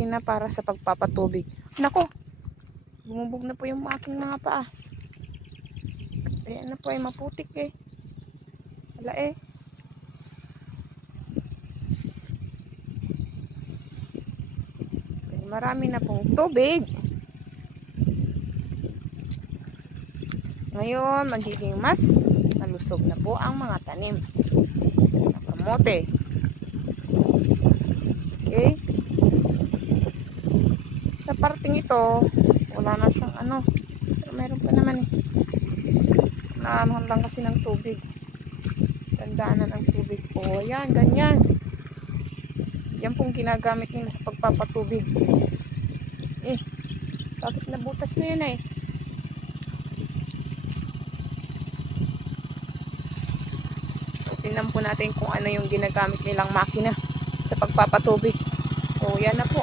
makina para sa pagpapatubig. Nako, bumubog na po yung aking mga paa. Ayan na po ay maputik eh. Wala eh. Marami na pong tubig. Ngayon, magiging mas malusog na po ang mga tanim na kamote. Okay? Sa parting ito, wala na siyang ano. Pero meron pa naman eh. Naanohan lang kasi ng tubig. Tandaanan ang tubig po. Ayan, ganyan. Yan pong ginagamit nila sa pagpapatubig. Bakit nabutas na yan eh? So, tingnan po natin kung ano yung ginagamit nilang makina sa pagpapatubig. O, yan na po.